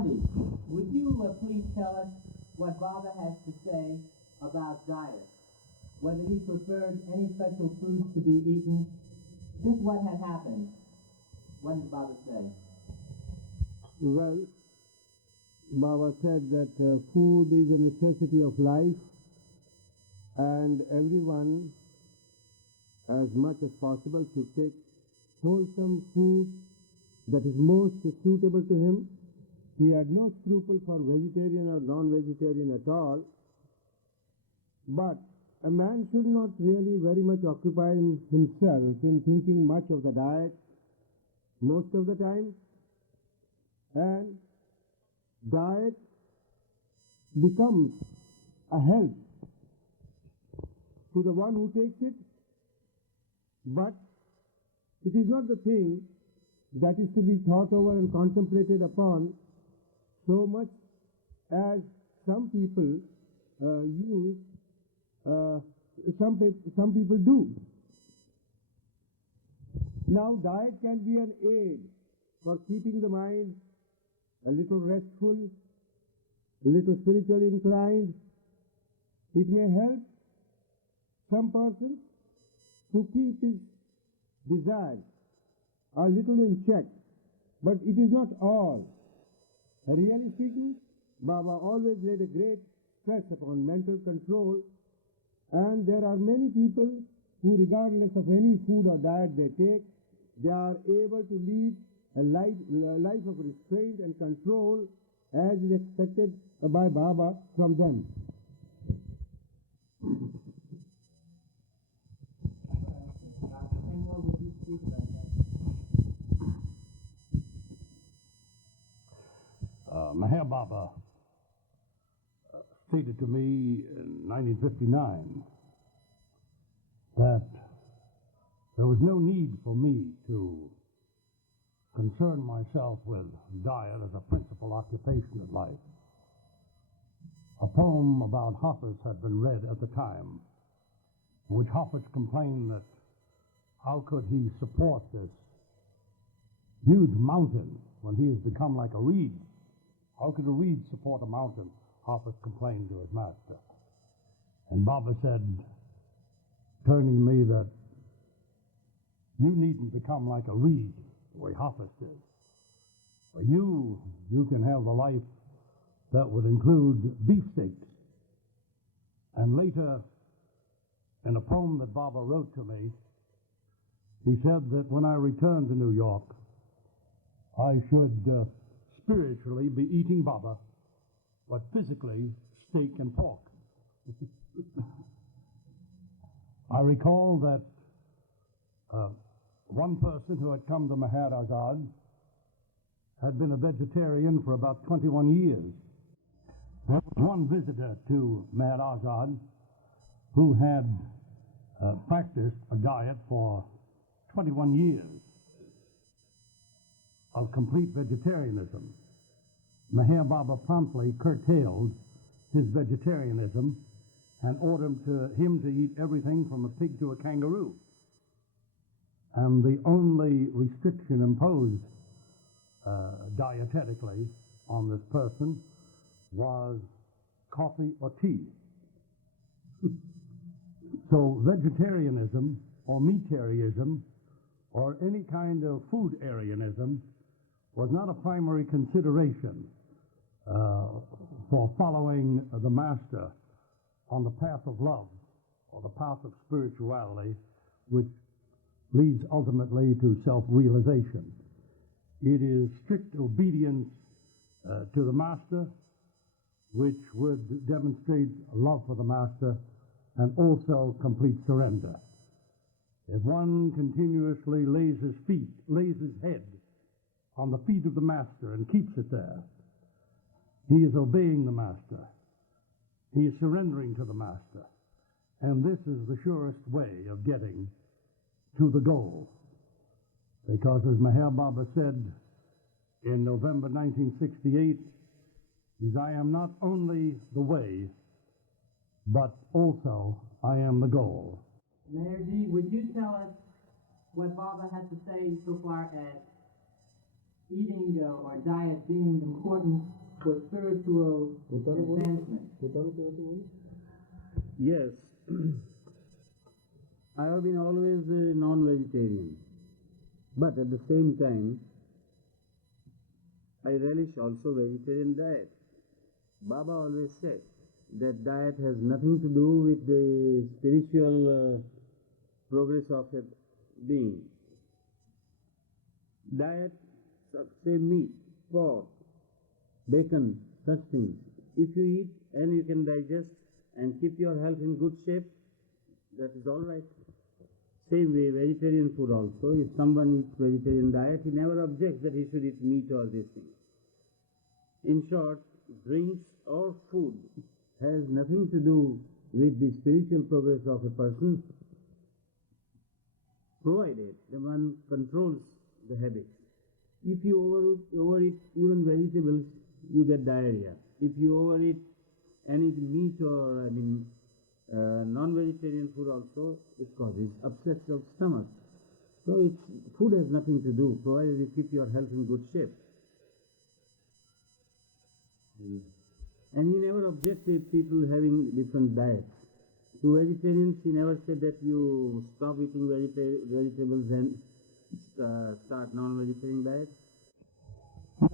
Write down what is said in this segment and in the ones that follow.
Gandhi, would you please tell us what Baba has to say about diet? Whether he preferred any special foods to be eaten? Just what had happened? What did Baba say? Well, Baba said that food is a necessity of life, and everyone, as much as possible, should take wholesome food that is most suitable to him. He had no scruple for vegetarian or non-vegetarian at all, but a man should not really very much occupy himself in thinking much of the diet most of the time, and diet becomes a help to the one who takes it, but it is not the thing that is to be thought over and contemplated upon so much as some people some people do. Now, diet can be an aid for keeping the mind a little restful, a little spiritually inclined. It may help some person to keep his desires a little in check, but it is not all. Really speaking, Baba always laid a great stress upon mental control, and there are many people who, regardless of any food or diet they take, they are able to lead a life of restraint and control as is expected by Baba from them. Kenmore, would you speak about that? Meher Baba stated to me in 1959 that there was no need for me to concern myself with diet as a principal occupation of life. A poem about Hafiz had been read at the time, in which Hafiz complained that how could he support this huge mountain when he has become like a reed? How could a reed support a mountain? Hafiz complained to his master. And Baba said, turning to me, that you needn't become like a reed the way Hafiz did. For you can have a life that would include beefsteaks. And later, in a poem that Baba wrote to me, he said that when I returned to New York, I should spiritually be eating Baba, but physically steak and pork. I recall that one person who had come to Meherjee had been a vegetarian for about 21 years. There was one visitor to Meherjee who had practiced a diet for 21 years of complete vegetarianism. Meher Baba promptly curtailed his vegetarianism and ordered him to eat everything from a pig to a kangaroo. And the only restriction imposed dietetically on this person was coffee or tea. So vegetarianism or meatarianism or any kind of food-arianism was not a primary consideration for following the master on the path of love or the path of spirituality, which leads ultimately to self-realization. It is strict obedience to the master, which would demonstrate love for the master and also complete surrender. If one continuously lays his head on the feet of the master and keeps it there, he is obeying the master. He is surrendering to the master. And this is the surest way of getting to the goal. Because as Meher Baba said in November 1968, I am not only the way, but also I am the goal. Meherjee, would you tell us what Baba has to say so far as eating or diet being important for spiritual advancement. Yes, I have been always a non-vegetarian, but at the same time, I relish also vegetarian diet. Baba always said that diet has nothing to do with the spiritual progress of a being. Diet, say meat, pork, bacon, such things. If you eat and you can digest and keep your health in good shape, that is all right. Same way, vegetarian food also. If someone eats vegetarian diet, he never objects that he should eat meat or this thing. In short, drinks or food has nothing to do with the spiritual progress of a person, provided the one controls the habits. If you overeat even vegetables, you get diarrhea. If you overeat any meat or non-vegetarian food also, it causes upsets of stomach. So food has nothing to do, provided you keep your health in good shape. And he never objected people having different diets. To vegetarians, he never said that you stop eating vegetables and start non-vegetarian diet.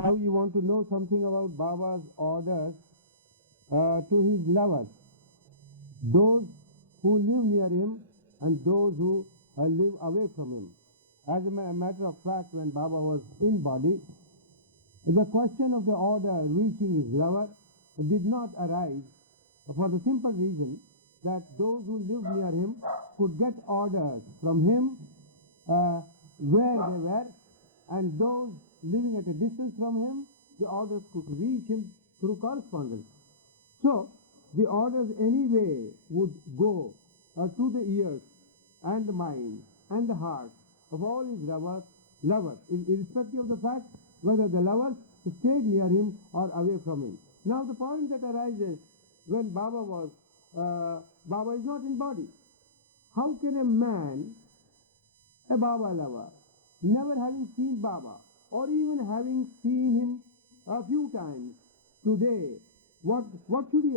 Now you want to know something about Baba's orders to his lovers, those who live near him and those who live away from him. As a matter of fact, when Baba was in body, the question of the order reaching his lover did not arise for the simple reason that those who lived near him could get orders from him where they were, and those living at a distance from him, the orders could reach him through correspondence. So, the orders anyway would go to the ears and the mind and the heart of all his lovers, irrespective of the fact whether the lovers stayed near him or away from him. Now the point that arises when Baba is not in body. How can a man, a Baba lover, never having seen Baba or even having seen him a few times today, what should he,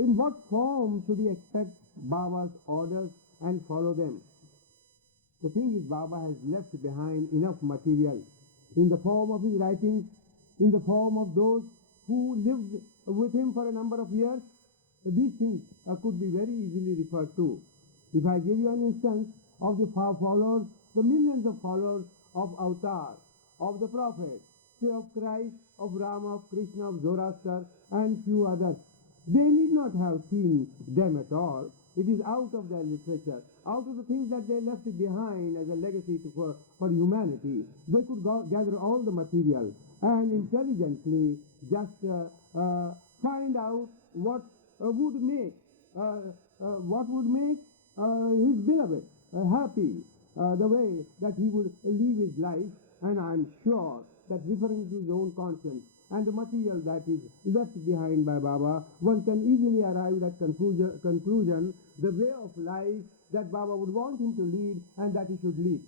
in what form should he expect Baba's orders and follow them? The thing is, Baba has left behind enough material in the form of his writings, in the form of those who lived with him for a number of years. These things could be very easily referred to. If I give you an instance of the followers, the millions of followers of Avatar, of the Prophet, say of Christ, of Rama, of Krishna, of Zoroaster, and few others, they need not have seen them at all. It is out of their literature, out of the things that they left behind as a legacy for humanity. They could gather all the material and intelligently just find out what would make his beloved happy, the way that he would live his life. And I'm sure that referring to his own conscience and the material that is left behind by Baba, one can easily arrive at conclusion the way of life that Baba would want him to lead and that he should lead.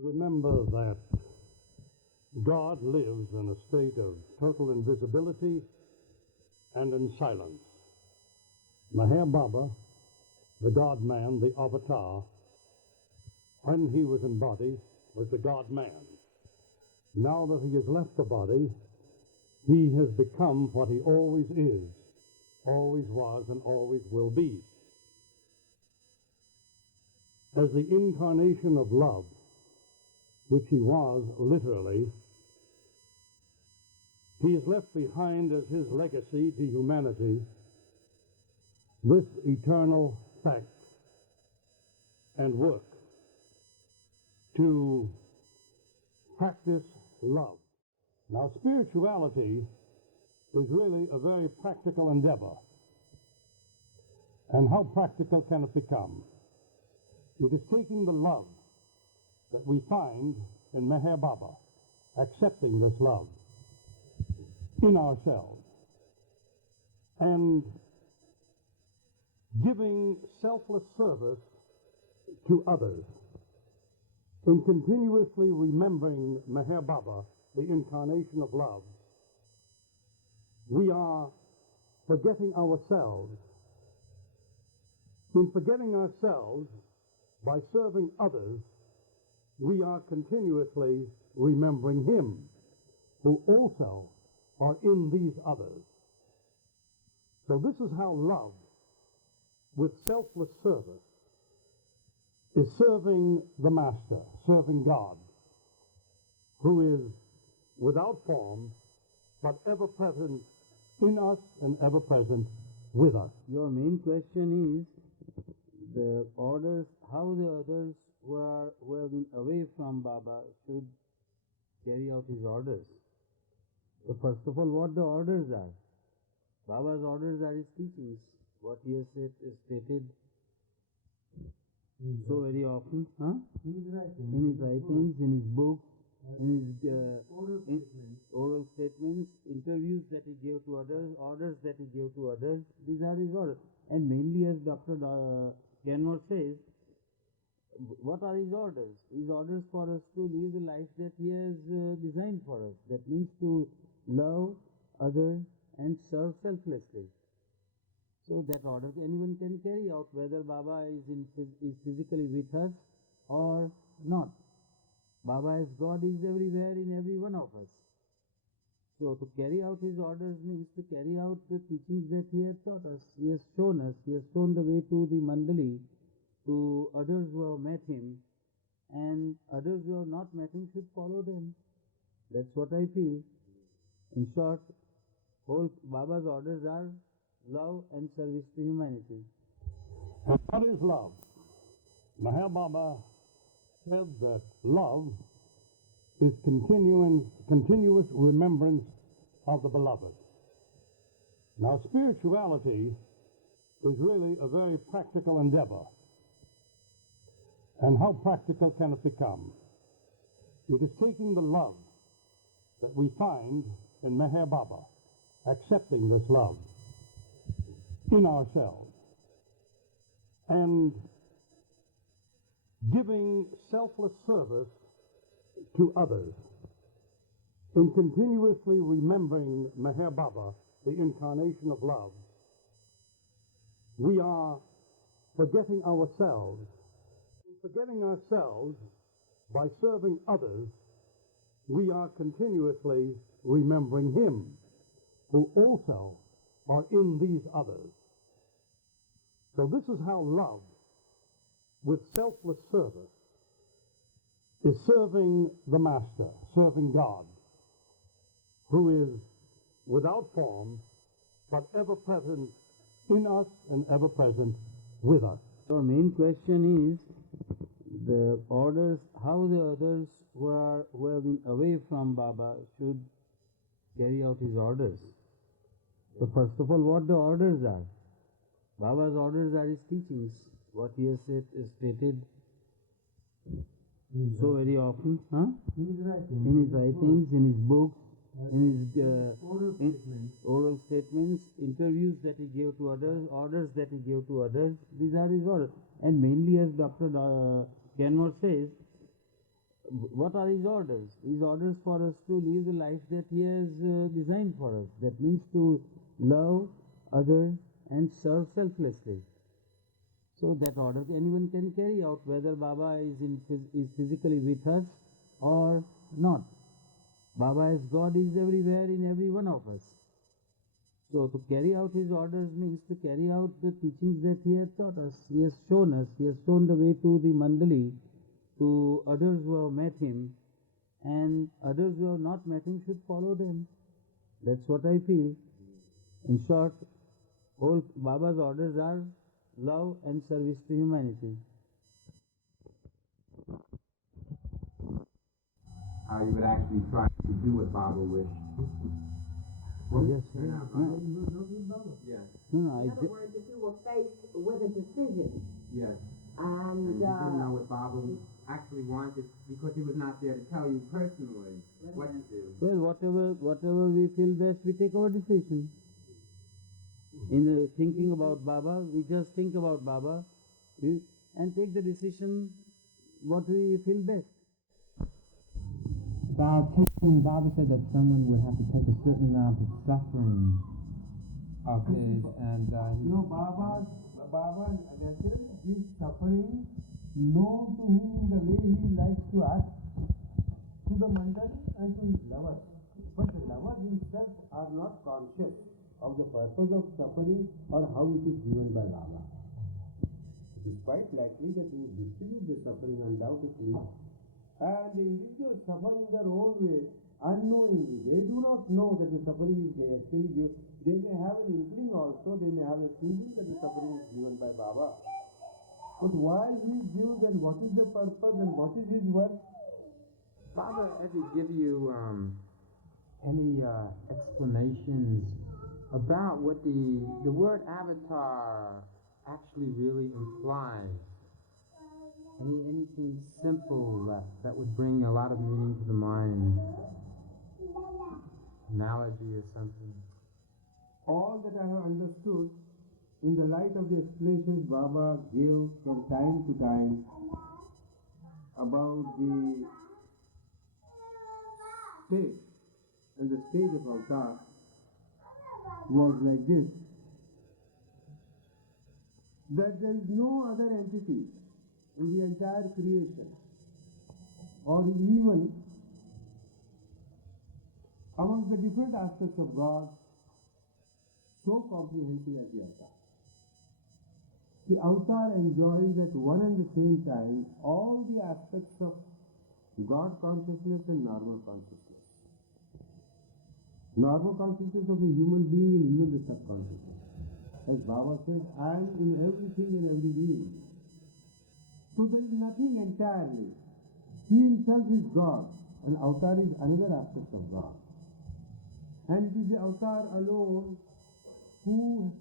Remember that God lives in a state of total invisibility and in silence. Meher Baba, the God-man, the Avatar, when he was in body, was the God-man. Now that he has left the body, he has become what he always is, always was, and always will be. As the incarnation of love, which he was literally, he has left behind as his legacy to humanity this eternal fact and work to practice love. Now, spirituality is really a very practical endeavor. And how practical can it become? It is taking the love that we find in Meher Baba, accepting this love in ourselves, and giving selfless service to others. In continuously remembering Meher Baba, the incarnation of love, we are forgetting ourselves. In forgetting ourselves, by serving others, we are continuously remembering Him, who also are in these others. So this is how love, with selfless service, is serving the Master, serving God, who is without form, but ever present in us and ever present with us. Your main question is the orders, how the others who have been away from Baba should carry out his orders. So first of all, what the orders are? Baba's orders are his teachings. What he has stated so very often, in his writings, in his books, in his oral statements, interviews that he gave to others, orders that he gave to others. These are his orders. And mainly, as Dr. Kenmore says, what are his orders? His orders for us to live the life that he has designed for us. That means to love others and serve selflessly. So that order anyone can carry out, whether Baba is physically with us or not. Baba as God is everywhere in every one of us. So to carry out his orders means to carry out the teachings that he has taught us. He has shown us. He has shown the way to the Mandali, to others who have met him, and others who have not met him should follow them. That's what I feel. In short, whole Baba's orders are love and service to humanity. And what is love? Meher Baba said that love is continuous remembrance of the beloved. Now, spirituality is really a very practical endeavor. And how practical can it become? It is taking the love that we find in Meher Baba, accepting this love in ourselves, and giving selfless service to others. In continuously remembering Meher Baba, the incarnation of love, we are forgetting ourselves. In forgetting ourselves, by serving others, we are continuously remembering Him, who also are in these others. So this is how love, with selfless service, is serving the Master, serving God, who is without form, but ever present in us and ever present with us. Our main question is the orders, how the others who have been away from Baba should carry out his orders. So first of all, what the orders are? Baba's orders are his teachings. What he has stated so very often, in his writings, in his books, in his oral statements, interviews that he gave to others, orders that he gave to others. These are his orders. And mainly, as Dr. Kenmore says, what are his orders? His orders for us to live the life that he has designed for us. That means to love others and serve selflessly. So that order anyone can carry out, whether Baba is physically with us or not. Baba as God is everywhere in every one of us. So to carry out his orders means to carry out the teachings that he has taught us. He has shown us. He has shown the way to the Mandali, to others who have met him, and others who have not met him should follow them. That's what I feel. In short, whole Baba's orders are love and service to humanity. How you would actually try to do what Baba wished. Yes. Turn out No. right. Yes. No, In other words, if you were faced with a decision Yes. and And you didn't know what Baba actually wanted because he was not there to tell you personally what to do. well, whatever we feel best, we take our decision. In the thinking about Baba, we just think about Baba and take the decision what we feel best. About taking, Baba said that someone would have to take a certain amount of suffering of his, and Baba naturally gives suffering known to him in the way he likes to act to the mandal and to his lovers. But the lovers themselves are not conscious of the purpose of suffering or how it is given by Baba. It is quite likely that he will distribute the suffering undoubtedly, and the individuals suffer in their own way, unknowingly. They do not know that the suffering is actually given. They may have an inkling also, they may have a feeling that the suffering is given by Baba. But why he gives and what is the purpose and what is his work? Baba ever give you any explanations about what the word avatar actually really implies? Anything simple that would bring a lot of meaning to the mind? Analogy or something? All that I have understood in the light of the explanations Baba gave from time to time about the state and the stage of avatar was like this, that there is no other entity in the entire creation or even among the different aspects of God so comprehensive as the avatar. The avatar enjoys at one and the same time all the aspects of God consciousness and normal consciousness. Normal consciousness of a human being and even the subconsciousness. As Baba says, I am in everything and every being. So there is nothing entirely. He himself is God, and avatar is another aspect of God. And it is the avatar alone who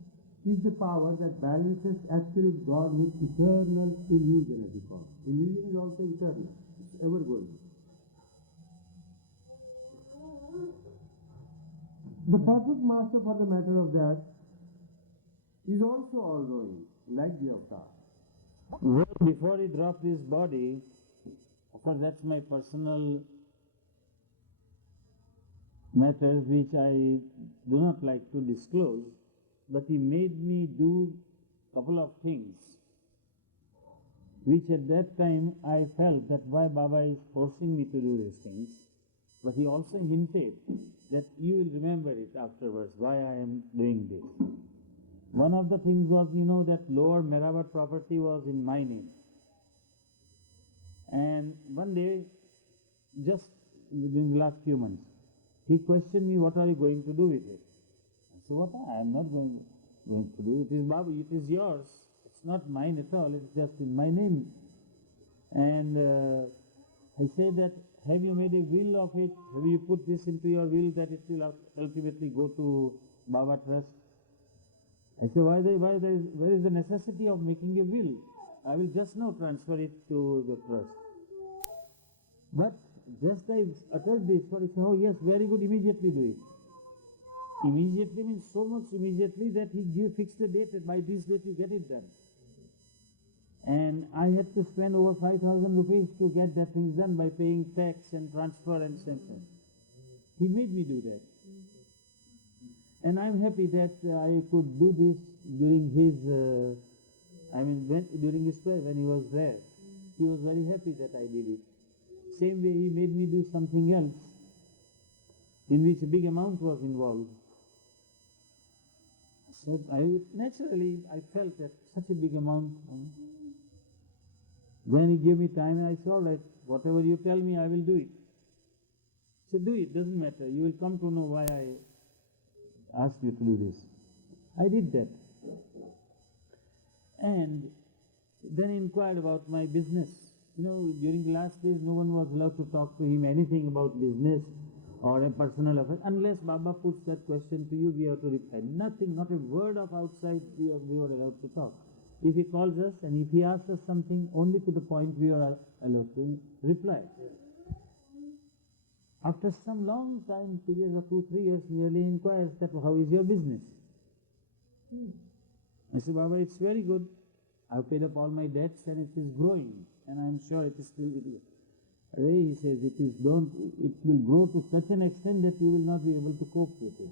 is the power that balances absolute God with eternal illusion, as we call it. Illusion is also eternal. It's ever going. The perfect master, for the matter of that, is also all-knowing, like the avatar. Well, before he dropped his body, of course that's my personal matters which I do not like to disclose, but he made me do a couple of things which at that time I felt that why Baba is forcing me to do these things, but he also hinted that you will remember it afterwards why I am doing this. One of the things was, that lower Meherjee property was in my name. And one day, just during the last few months, he questioned me, what are you going to do with it? I said, what? I am not going to do. It is Baba, it is yours. It's not mine at all, it's just in my name. And I said that, have you made a will of it? Have you put this into your will that it will ultimately go to Baba Trust? I said, where is the necessity of making a will? I will just now transfer it to the trust. But just I uttered this, he said, oh yes, very good, immediately do it. Immediately means so much immediately that he fixed a date, and by this date you get it done. And I had to spend over 5,000 rupees to get that thing done by paying tax and transfer and something. He made me do that. And I'm happy that I could do this during his, during his prayer when he was there. He was very happy that I did it. Same way he made me do something else in which a big amount was involved. So naturally I felt that such a big amount. Then he gave me time and I said, all right, whatever you tell me, I will do it. So do it, doesn't matter. You will come to know why I asked you to do this. I did that. And then he inquired about my business. During the last days, no one was allowed to talk to him anything about business or a personal affair. Unless Baba puts that question to you, we have to reply. Nothing, not a word of outside we were allowed to talk. If he calls us and if he asks us something, only to the point we are allowed to reply. After some long time, period of 2-3 years, nearly inquires that how is your business? I said, Baba, it's very good. I've paid up all my debts and it is growing. and I'm sure it is still, Ray, he says, it will grow to such an extent that you will not be able to cope with it.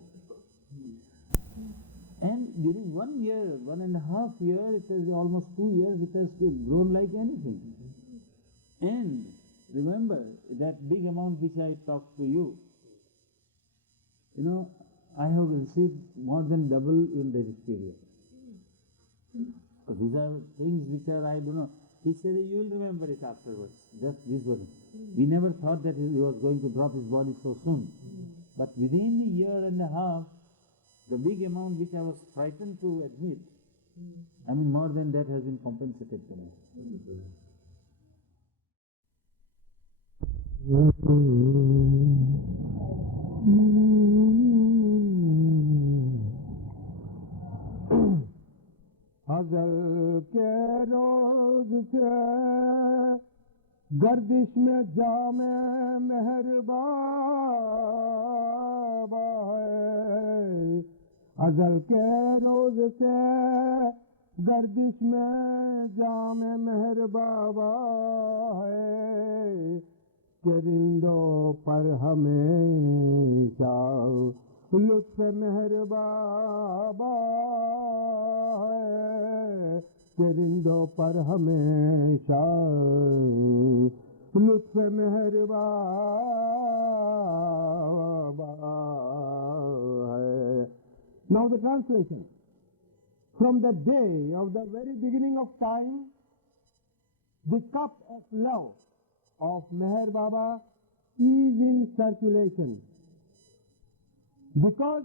And during 1 year, 1.5 years, it is almost 2 years, it has grown like anything. And remember that big amount which I talked to you, I have received more than double in this period. These are things which are, I don't know. He said, you will remember it afterwards. Just this one. We never thought that he was going to drop his body so soon. But within a year and a half, the big amount which I was frightened to admit, more than that has been compensated to me. अज़ल के रोज़ से गर्दिश में जामे मेहरबाबा है। अज़ल के रोज़ से गर्दिश में जामे मेहरबाबा है। चरिंदों पर हमेशा लुत्फ़ मेहरबाबा है। चरिंदों पर हमेशा लुत्फ़ मेहरबाबा है। Now the translation. From the day of the very beginning of time, the cup of love of Meher Baba is in circulation. Because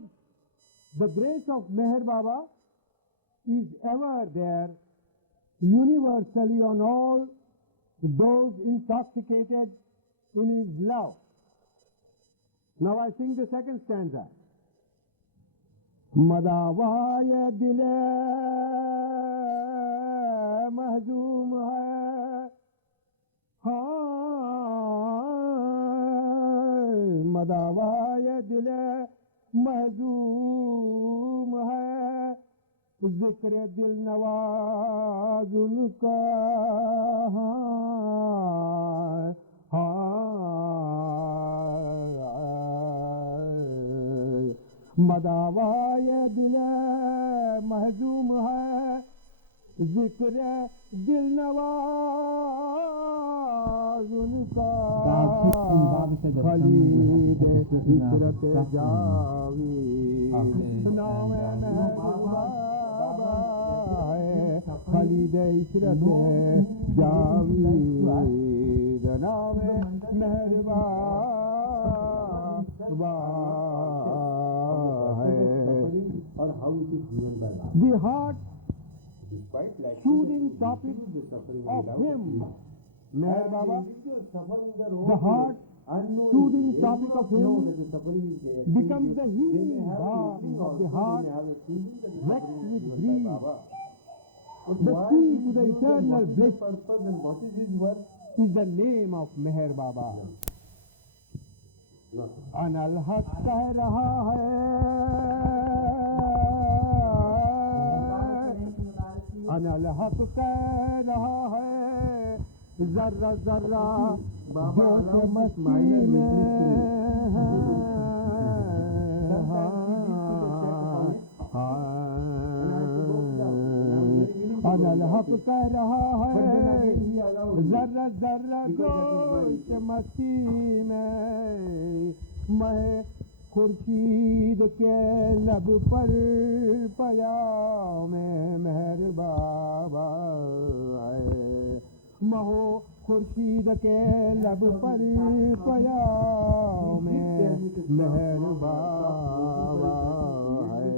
the grace of Meher Baba is ever there, universally on all those intoxicated in his love. Now I sing the second stanza. मदावाए दिले महजूम है, हाँ मदावाए दिले महजूम है, जिक्र दिल नवाज उनका मदावाए दिले महजूम है, जिक्र दिल नवाज उनका खलीद इशरत जावी नाम मेहरबाबा है। खलीद इशरत जावी नाम मेहरबाबा। The heart soothing topic of him, Meher Baba, the heart soothing topic of him becomes the healing balm of the heart vexed with grief. The key to the eternal bliss is the name of Meher Baba. अनल हक कह रहा है, अनल हक कह रहा है, जर्रा जर्रा जोश मस्ती में है। अनल हक कह रहा है, जर्रा जर्रा जोश मस्ती में। मैं खुर्शीद के लब पर पयाम मेहर बाबा है। महो खुर्शीद के लब पर पयाम मेहर बाबा है।